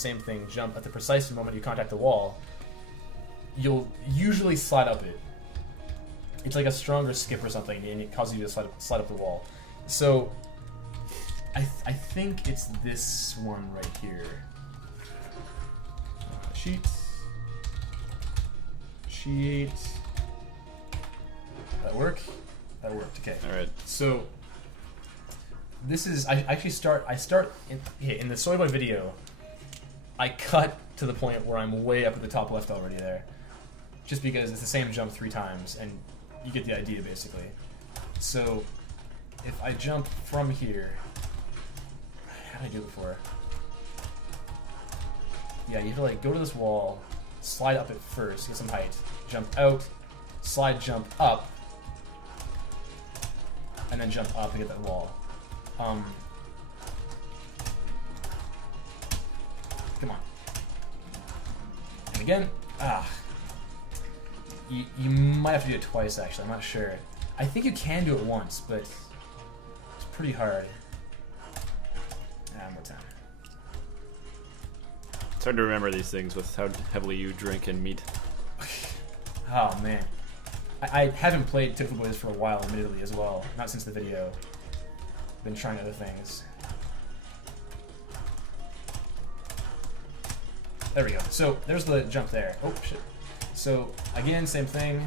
same thing, jump at the precise moment you contact the wall, you'll usually slide up it. It's like a stronger skip or something, and it causes you to slide up the wall. So, I think it's this one right here. Sheet. That work? That worked. Okay. All right. So this is I start in the Soy Boy video. I cut to the point where I'm way up at the top left already there, just because it's the same jump 3 times, and you get the idea basically. So if I jump from here, how did I do it before? Yeah, you have to like go to this wall, slide up it first, get some height, jump out, slide, jump up, and then jump up and get that wall. Come on. And again, you might have to do it twice actually, I'm not sure. I think you can do it once, but it's pretty hard. One more time. It's hard to remember these things with how heavily you drink and meat. Oh man. I haven't played Tofu Boys for a while, admittedly, as well. Not since the video. Been trying other things. There we go. So, there's the jump there. Oh, shit. So, again, same thing.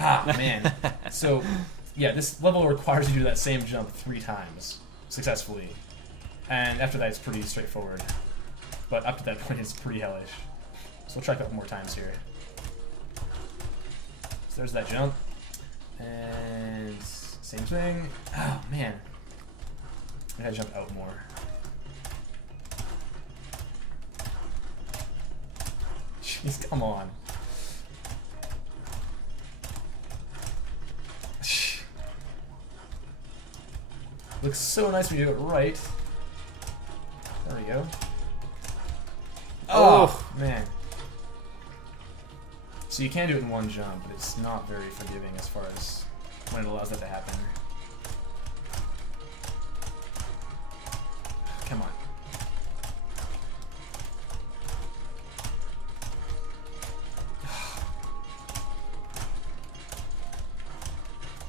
Man. So, yeah, this level requires you to do that same jump 3 times successfully. And after that, it's pretty straightforward. But up to that point, it's pretty hellish. So, we'll try a couple more times here. So there's that jump. And same thing. Oh, man. I gotta jump out more. Jeez, come on. Looks so nice when you do it right. There we go. Oh, man. So you can do it in one jump, but it's not very forgiving as far as when it allows that to happen. Come on.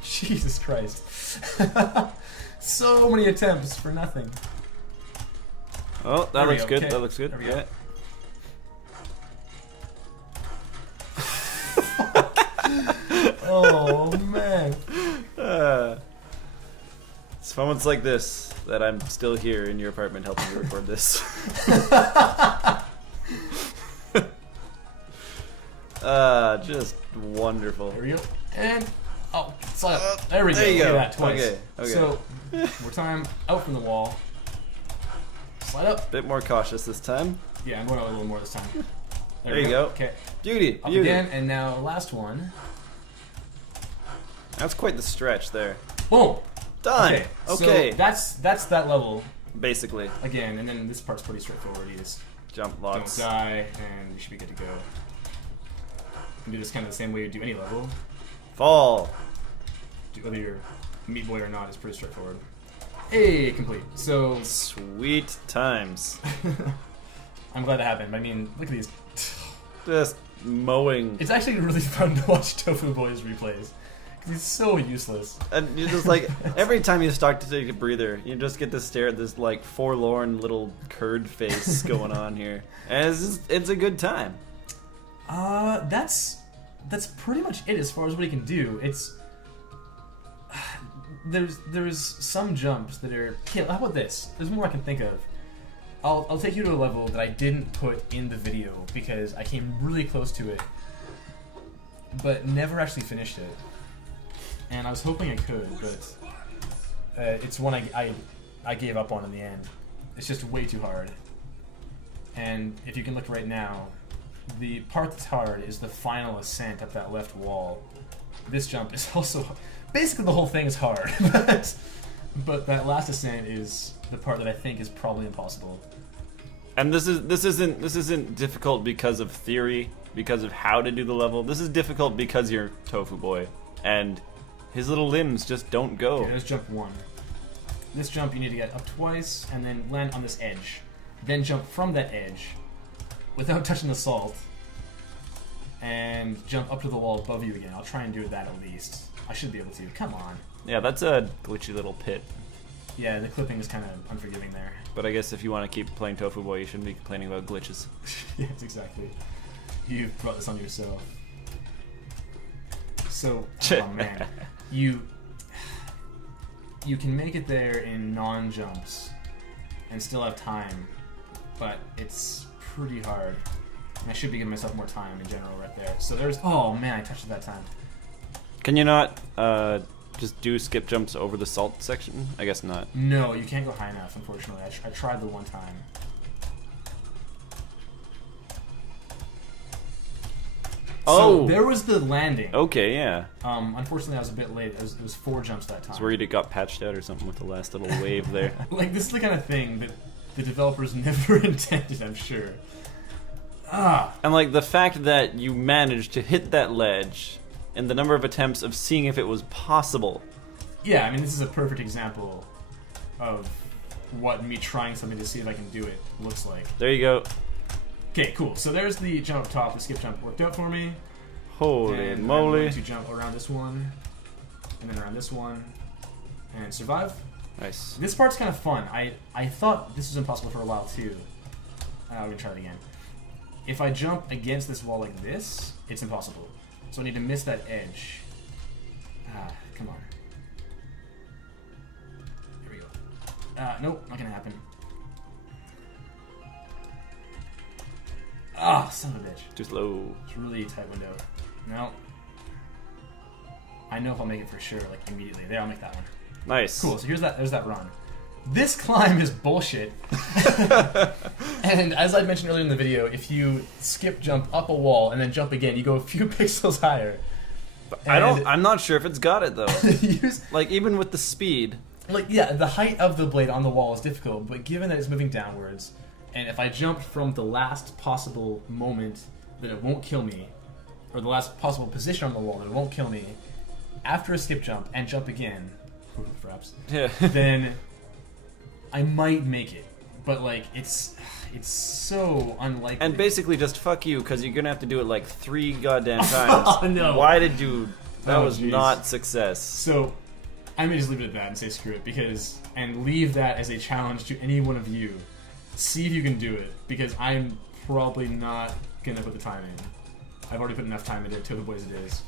Jesus Christ. So many attempts for nothing. Oh, that looks good. Okay. That looks good. There we go. Yeah. Oh man. It's moments like this that I'm still here in your apartment helping you record this. Just wonderful. There we go. And slide up. There we go. There you Look go. at that twice. Okay. So more time out from the wall. Slide up. Bit more cautious this time. Yeah, I'm going out a little more this time. There you go. Okay. Beauty. Up Beauty. again, and now last one. That's quite the stretch there. Boom. Done. Okay. So that's that level Basically. again, and then this part's pretty straightforward. You just Jump don't lots. die, and you should be good to go. And do this kind of the same way you do any level. Fall. Whether you're Meat Boy or not is pretty straightforward. Hey, complete. So Sweet times. I'm glad that happened. I mean, look at these. Just mowing. It's actually really fun to watch Tofu Boy's replays. He's so useless. And you just like, every time you start to take a breather, you just get to stare at this like forlorn little curd face going on here. And it's a good time. That's pretty much it as far as what he can do. It's there's some jumps that are. Okay, how about this? There's more I can think of. I'll take you to a level that I didn't put in the video because I came really close to it, but never actually finished it. And I was hoping I could, but it's one I gave up on in the end. It's just way too hard. And if you can look right now, the part that's hard is the final ascent up that left wall. This jump is also basically the whole thing is hard, but that last ascent is the part that I think is probably impossible. And this isn't difficult because of theory, because of how to do the level. This is difficult because you're Tofu Boy, and his little limbs just don't go. Okay, let's jump one. this jump you need to get up twice and then land on this edge. Then jump from that edge without touching the salt and jump up to the wall above you again. I'll try and do that at least. I should be able to. Come on. Yeah, that's a glitchy little pit. Yeah, the clipping is kind of unforgiving there. But I guess if you want to keep playing Tofu Boy, you shouldn't be complaining about glitches. Yes, exactly. You brought this on yourself. So, oh man, you can make it there in non-jumps and still have time, but it's pretty hard. And I should be giving myself more time in general right there. So there's, oh man, I touched it that time. Can you not just do skip jumps over the salt section? I guess not. No, you can't go high enough, unfortunately. I tried the one time. Oh! So there was the landing. Okay, yeah. Unfortunately, I was a bit late. It was 4 jumps that time. It's worried it got patched out or something with the last little wave there. Like, this is the kind of thing that the developers never intended, I'm sure. Ah! And like the fact that you managed to hit that ledge and the number of attempts of seeing if it was possible. Yeah, I mean, this is a perfect example of what me trying something to see if I can do it looks like. There you go. Okay, cool. So there's the jump up top. The skip jump worked out for me. Holy and moly. I'm going to jump around this one, and then around this one, and survive. Nice. This part's kind of fun. I thought this was impossible for a while, too. We're going to try it again. If I jump against this wall like this, it's impossible. So I need to miss that edge. Ah, come on. Here we go. Nope, not going to happen. Ah, son of a bitch. Too slow. It's a really tight window. No. I know if I'll make it for sure, like immediately. There, I'll make that one. Nice. Cool, so there's that run. This climb is bullshit. And as I mentioned earlier in the video, if you skip jump up a wall and then jump again, you go a few pixels higher. I'm not sure if it's got it though. use, Like even with the speed. like yeah, the height of the blade on the wall is difficult, but given that it's moving downwards, and if I jump from the last possible moment that it won't kill me, or the last possible position on the wall that it won't kill me, after a skip jump and jump again, perhaps, Yeah. then I might make it. But like it's so unlikely. And basically just fuck you, because you're gonna have to do it like 3 goddamn times. Oh no. Why did you? That was geez. not success. So I may just leave it at that and say screw it, and leave that as a challenge to any one of you. See if you can do it, because I'm probably not gonna put the time in. I've already put enough time into Tofu Boy as it is.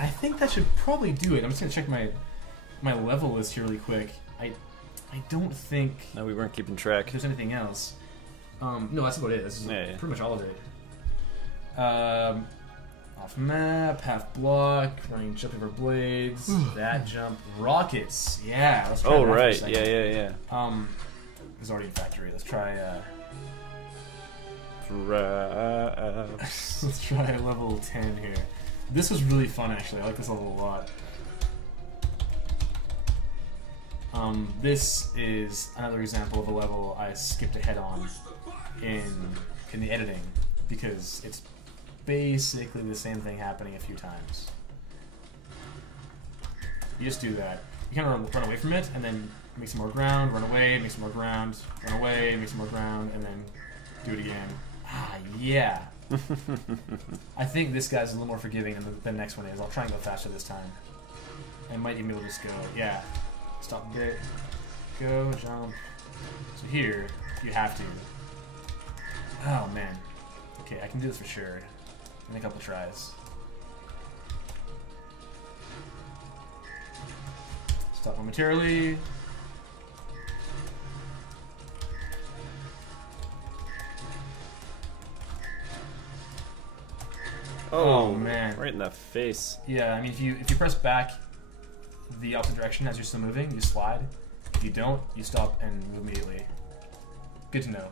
I think that should probably do it. I'm just gonna check my level list here really quick. I don't think No, we weren't keeping track. there's anything else. No, that's about it. This is Yeah. pretty much all of it. Off map, half block, running jump over blades, that jump, rockets. Yeah, let's try Oh that for a right, second. yeah. It's already in factory. Let's try. Perhaps. Let's try level 10 here. This was really fun, actually. I like this level a lot. This is another example of a level I skipped ahead on in the editing, because it's basically the same thing happening a few times. You just do that. You kind of run away from it, and then make some more ground, run away, make some more ground, run away, make some more ground, and then do it again. Ah, yeah. I think this guy's a little more forgiving than the next one is. I'll try and go faster this time. I might even be able to just go, yeah. Stop a bit. Go, jump. So here, you have to. Oh, man. Okay, I can do this for sure. In a couple tries. Stop momentarily. Oh, man. Right in the face. Yeah, I mean, if you press back the opposite direction as you're still moving, you slide. If you don't, you stop and move immediately. Good to know.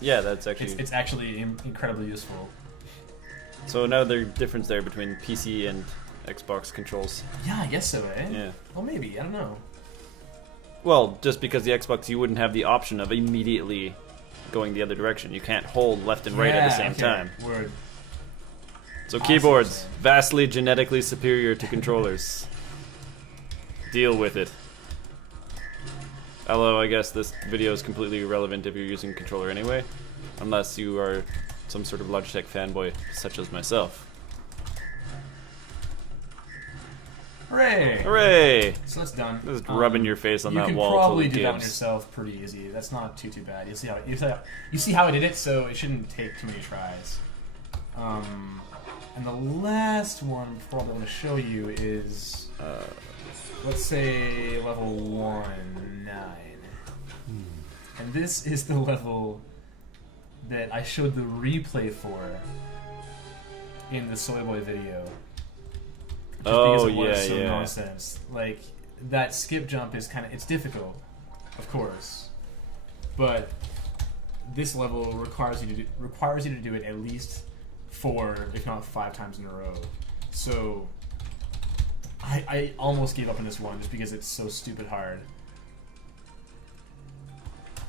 Yeah, that's actually. It's actually incredibly useful. So another difference there between PC and Xbox controls. Yeah, I guess so, eh? Yeah. Well, maybe. I don't know. Well, just because the Xbox, you wouldn't have the option of immediately going the other direction. You can't hold left and right at the same okay. time. Word. So I keyboards, see what you're saying. vastly genetically superior to controllers. Deal with it. Although I guess this video is completely irrelevant if you're using a controller anyway, unless you are some sort of Logitech fanboy such as myself. Hooray! Hooray! So that's done. Just rubbing your face on that wall. You can probably full do of that one gibbs. yourself pretty easy. That's not too bad. You see how I did it, so it shouldn't take too many tries. And the last one probably I want to show you is let's say level 1-9. And this is the level that I showed the replay for in the Soy Boy video. Just because it was so nonsense. Like, that skip jump is it's difficult, of course. But this level requires you to do it at least 4, if not 5 times in a row. So I almost gave up on this one just because it's so stupid hard.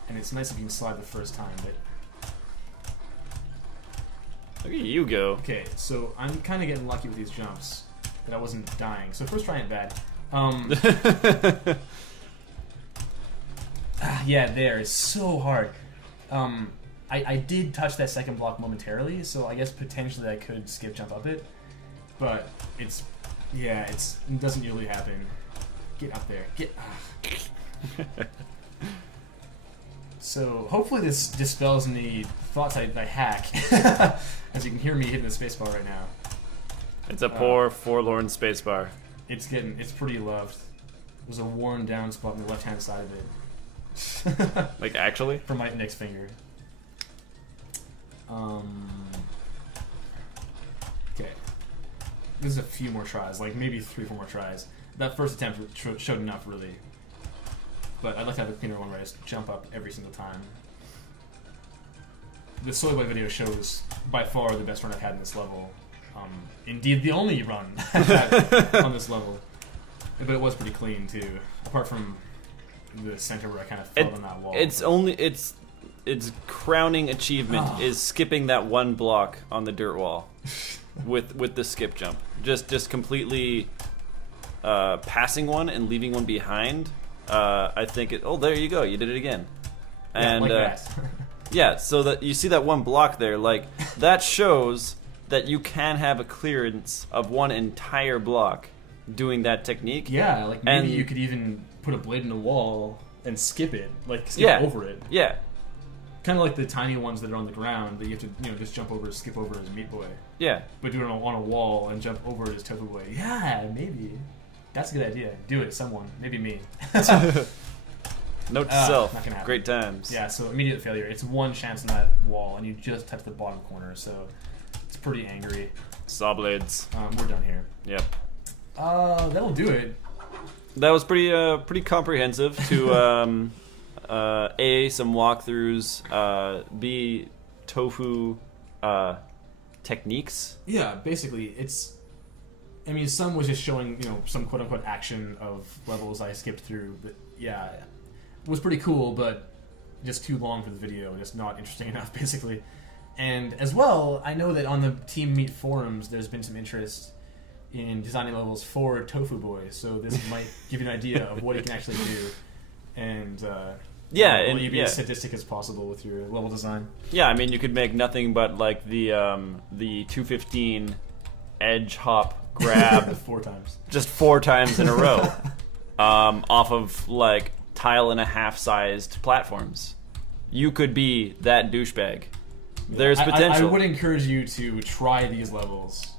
And it's nice if you can slide the first time, but look at you go. okay, so I'm kind of getting lucky with these jumps that I wasn't dying. So first try ain't bad. Yeah, there. It's so hard. I did touch that second block momentarily, so I guess potentially I could skip jump up it. But it doesn't usually happen. Get up there. Get. So hopefully this dispels any thoughts I hack. As you can hear me hitting the spacebar right now. It's a poor, forlorn spacebar. It's pretty loved. There's a worn down spot on the left hand side of it. Like actually? For my index finger. Okay. There's a few more tries, like maybe 3-4 more tries. That first attempt showed enough, really. But I'd like to have a cleaner one where I just jump up every single time. The Soy Boy video shows by far the best run I've had in this level. Indeed, the only run I've had on this level. But it was pretty clean too, apart from the center where I kind of fell on that wall. Its crowning achievement is skipping that one block on the dirt wall with the skip jump. Just completely passing one and leaving one behind. I think there you go, you did it again. And yeah, like that. yeah, so that you see that one block there, like that shows that you can have a clearance of one entire block doing that technique. Yeah, like maybe you could even put a blade in the wall and skip it, like skip over it. Yeah. Kind of like the tiny ones that are on the ground that you have to, just jump over, skip over as Meat Boy. Yeah. But do it on a wall and jump over as Tofu Boy. Yeah, maybe. That's a good idea. Do it, someone. Maybe me. Note to self. Not gonna happen. Great times. Yeah, so immediate failure. It's one chance on that wall, and you just touch the bottom corner, so it's pretty angry. Saw blades. We're done here. Yep. That'll do it. That was pretty comprehensive to A, some walkthroughs, B, tofu techniques. Yeah, basically, some was just showing, some quote-unquote action of levels I skipped through, but yeah, it was pretty cool, but just too long for the video, just not interesting enough, basically. And as well, I know that on the Team Meat forums, there's been some interest in designing levels for Tofu Boy, so this might give you an idea of what he can actually do, and will you be as sadistic as possible with your level design? Yeah, I mean, you could make nothing but like the 215 edge hop grab 4 times, just 4 times in a row, off of like tile and a half sized platforms. You could be that douchebag. There's potential. I would encourage you to try these levels.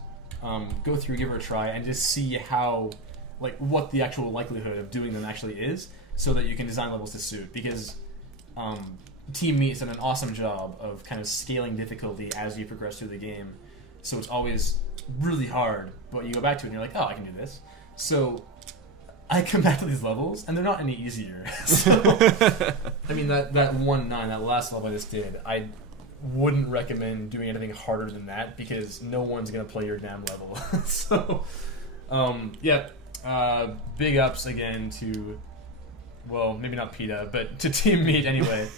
Go through, give it a try, and just see how, what the actual likelihood of doing them actually is, so that you can design levels to suit. Because Team Meat's done an awesome job of kind of scaling difficulty as you progress through the game. So it's always really hard, but you go back to it and you're like, oh, I can do this. So I come back to these levels, and they're not any easier. So, I mean, that 1-9, that last level I just did, I wouldn't recommend doing anything harder than that, because no one's going to play your damn level. So, big ups again to, well, maybe not PETA, but to Team Meat anyway.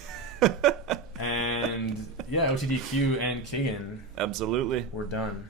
And, yeah, OTDQ and Kigan. Absolutely. We're done.